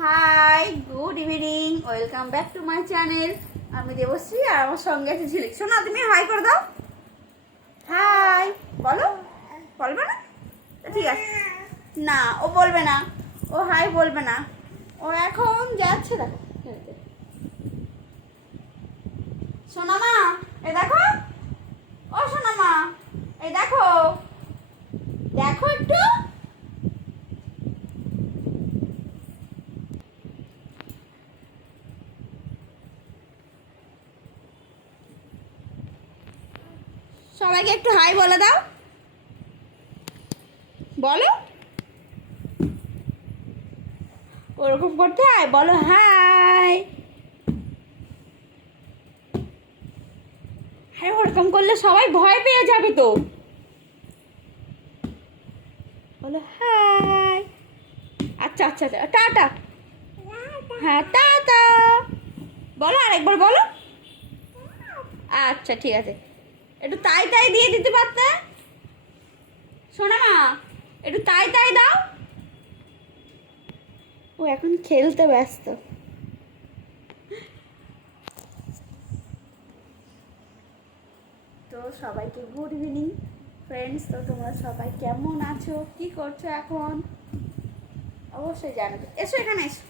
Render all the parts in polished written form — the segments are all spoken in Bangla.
High, good evening, welcome back to my channel. আমি দেবশ্রী আর আমার সঙ্গে আছে ঝিলিক। শোনা, তুমি হাই করে দাও। হাই বলো। বলবে না? ঠিক আছে। না, ও বলবে না, ও হাই বলবে না, ও এখন যাচ্ছে। দেখো সোনা মা, এই দেখো। ও সোনা মা, এই দেখো, দেখো একটু। সবাইকে একটু হাই বলে দাও। বলো, ওরকম করতে হয়, বলো হাই। হ্যাঁ, ওরকম করলে সবাই ভয় পেয়ে যাবে তো। বলো হাই। আচ্ছা আচ্ছা আচ্ছা, টাটা। হ্যাঁ, টাটা। বলো, আরেকবার বলো। আচ্ছা ঠিক আছে। একটু তাই তাই দিয়ে দিতে পারতে। শোনা মা, একটু তাই তাই দাও। ও এখন খেলতে ব্যস্ত। তো সবাইকে গুড ইভিনিং ফ্রেন্ডস। তো তোমরা সবাই কেমন আছো, কি করছো এখন অবশ্যই জানাবে। এসো এখানে এসো।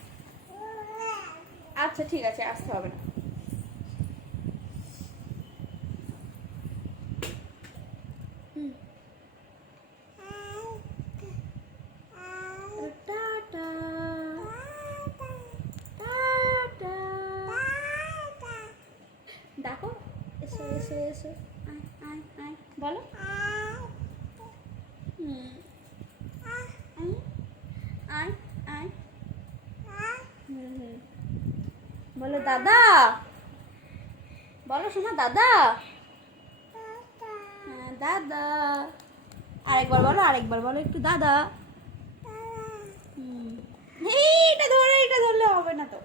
আচ্ছা ঠিক আছে, আসতে হবে না। Tata tata. দেখো, এসো এসো এসো, আয় আয় আয় বলো। হুম, আয় আয়। হুম হুম, বলো দাদা। বলো শোনা, দাদা। হ্যাঁ দাদা। আরেকবার বলো, আরেকবার বলো একটু, দাদা। হুম, এইটা ধরে, এটা ধরলে হবে না তো।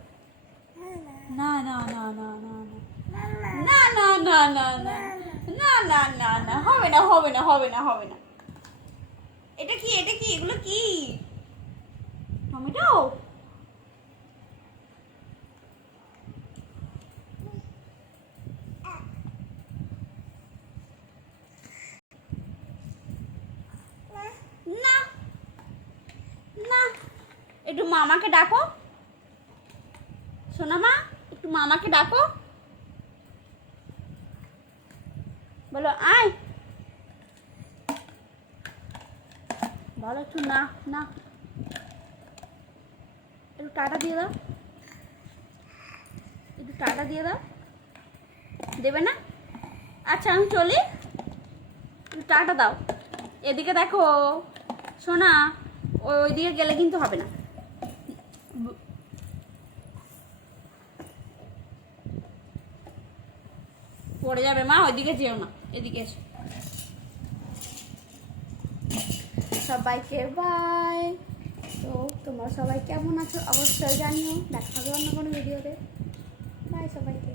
না না না না না না না না না না না না না না, হবে না হবে না হবে না হবে না। এটা কি, এটা কি, এগুলো কি? টমেটো? না না, একটু মামাকে ডাকো। সোনা মা, একটু মামাকে ডাকো। বলো আয়। বলো একটু না না। একটু টাটা দিয়ে দাও, একটু টাটা দিয়ে দাও। দেবে না? আচ্ছা আমি চলি, একটু টাটা দাও। এদিকে দেখো সোনা, ওইদিকে গেলে কিন্তু হবে না। পড়ে যাবে মা, ওইদিকে যেও না, এদিকে এসো। সবাইকে বাই। তো তোমরা সবাই কেমন আছো অবশ্যই জানিও। দেখা হবে অন্য কোনো ভিডিওতে। বাই সবাইকে।